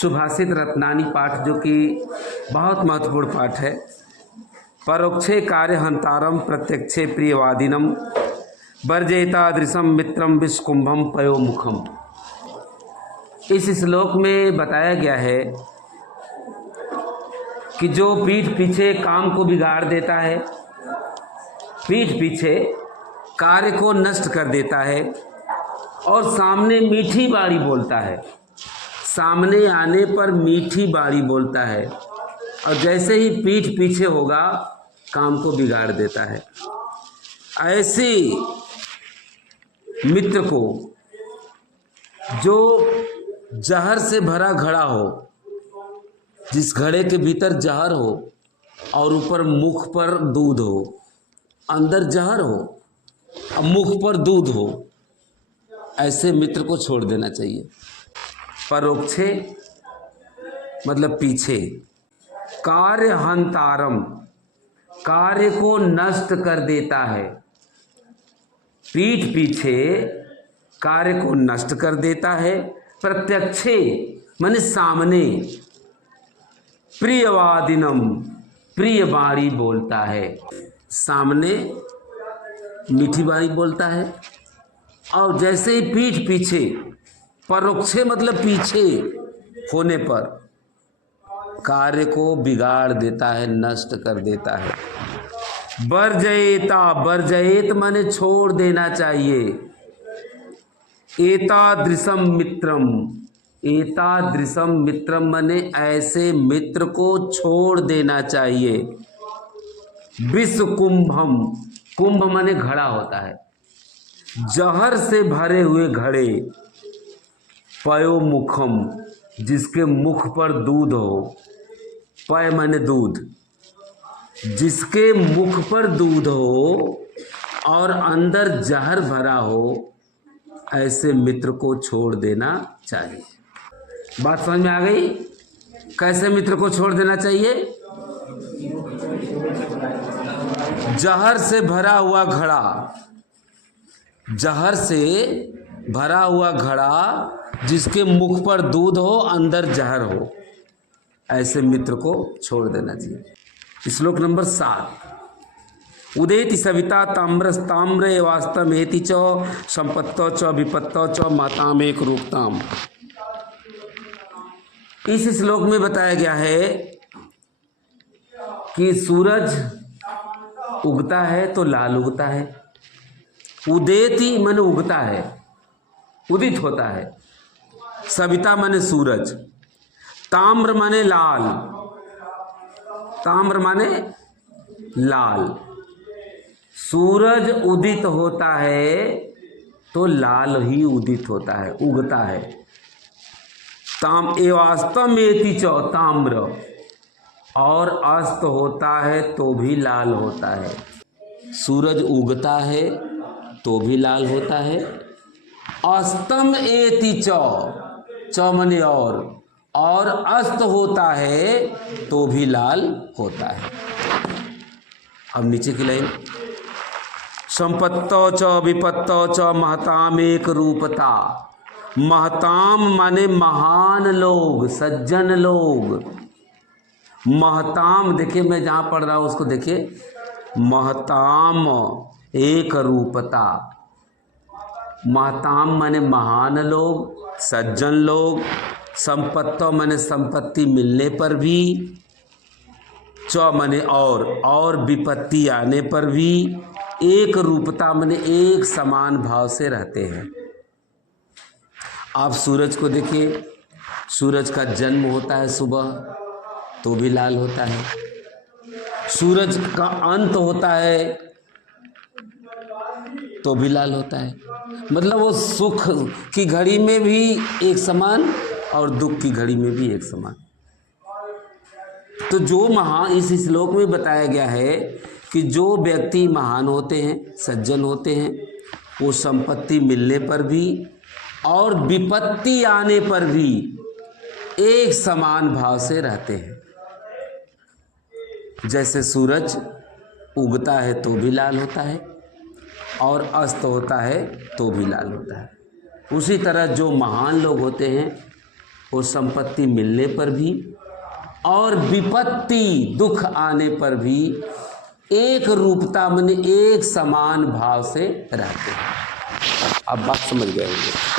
सुभाषित रत्नानी पाठ, जो कि बहुत महत्वपूर्ण पाठ है। परोक्षे कार्य हंतारम प्रत्यक्षे प्रियवादिनम वर्जयितादृशम मित्रम विष्कुंभम पयोमुखम। इस श्लोक में बताया गया है कि जो पीठ पीछे काम को बिगाड़ देता है, पीठ पीछे कार्य को नष्ट कर देता है और सामने मीठी बाणी बोलता है, सामने आने पर मीठी बाणी बोलता है और जैसे ही पीठ पीछे होगा काम को बिगाड़ देता है, ऐसे मित्र को जो जहर से भरा घड़ा हो, जिस घड़े के भीतर जहर हो और ऊपर मुख पर दूध हो, अंदर जहर हो और मुख पर दूध हो, ऐसे मित्र को छोड़ देना चाहिए। परोक्षे मतलब पीछे, कार्य हंतारम कार्य को नष्ट कर देता है, पीठ पीछे कार्य को नष्ट कर देता है। प्रत्यक्षे माने सामने, प्रियवादिनम प्रिय बाणी बोलता है, सामने मीठी बाणी बोलता है और जैसे ही पीठ पीछे, परोक्षे मतलब पीछे होने पर कार्य को बिगाड़ देता है, नष्ट कर देता है। वर्जयिता, वर्जयित माने छोड़ देना चाहिए। एतादृशम मित्रम, एतादृशम मित्रम माने ऐसे मित्र को छोड़ देना चाहिए। विषकुंभम, कुंभ माने घड़ा होता है, जहर से भरे हुए घड़े। पयोमुखम जिसके मुख पर दूध हो, पय माने दूध, जिसके मुख पर दूध हो और अंदर जहर भरा हो, ऐसे मित्र को छोड़ देना चाहिए। बात समझ में आ गई? कैसे मित्र को छोड़ देना चाहिए? जहर से भरा हुआ घड़ा, जहर से भरा हुआ घड़ा जिसके मुख पर दूध हो, अंदर जहर हो, ऐसे मित्र को छोड़ देना चाहिए। श्लोक नंबर 7। उदेति सविता ताम्रस्ताम्र एवास्तमेति च संपत्तो च विपत्तो च मातामेक रूपताम। इस श्लोक में बताया गया है कि सूरज उगता है तो लाल उगता है। उदेति माने उगता है, उदित होता है। सविता माने सूरज, ताम्र माने लाल, ताम्र माने लाल। सूरज उदित होता है तो लाल ही उदित होता है, उगता है। ताम एवास्तमेति च ताम्र, और अस्त होता है तो भी लाल होता है। सूरज उगता है तो भी लाल होता है। अस्तम एति च माने और अस्त होता है तो भी लाल होता है। अब नीचे की लाइन, संपत्तो च विपत्तो च महताम एक रूपता। महताम माने महान लोग, सज्जन लोग। महताम देखिए, मैं जहाँ पढ़ रहा हूँ उसको देखिए, महताम एक रूपता। महताम माने महान लोग, सज्जन लोग। संपत्तो माने संपत्ति मिलने पर भी, च माने और विपत्ति आने पर भी। एक रूपता माने एक समान भाव से रहते हैं। आप सूरज को देखिए, सूरज का जन्म होता है सुबह तो भी लाल होता है, सूरज का अंत होता है तो भी लाल होता है। मतलब वो सुख की घड़ी में भी एक समान और दुख की घड़ी में भी एक समान। तो जो महान, इस श्लोक में बताया गया है कि जो व्यक्ति महान होते हैं, सज्जन होते हैं, वो संपत्ति मिलने पर भी और विपत्ति आने पर भी एक समान भाव से रहते हैं। जैसे सूरज उगता है तो भी लाल होता है और अस्त होता है तो भी लाल होता है, उसी तरह जो महान लोग होते हैं वो संपत्ति मिलने पर भी और विपत्ति दुख आने पर भी एक रूपता में एक समान भाव से रहते हैं। आप बात समझ गए होंगे।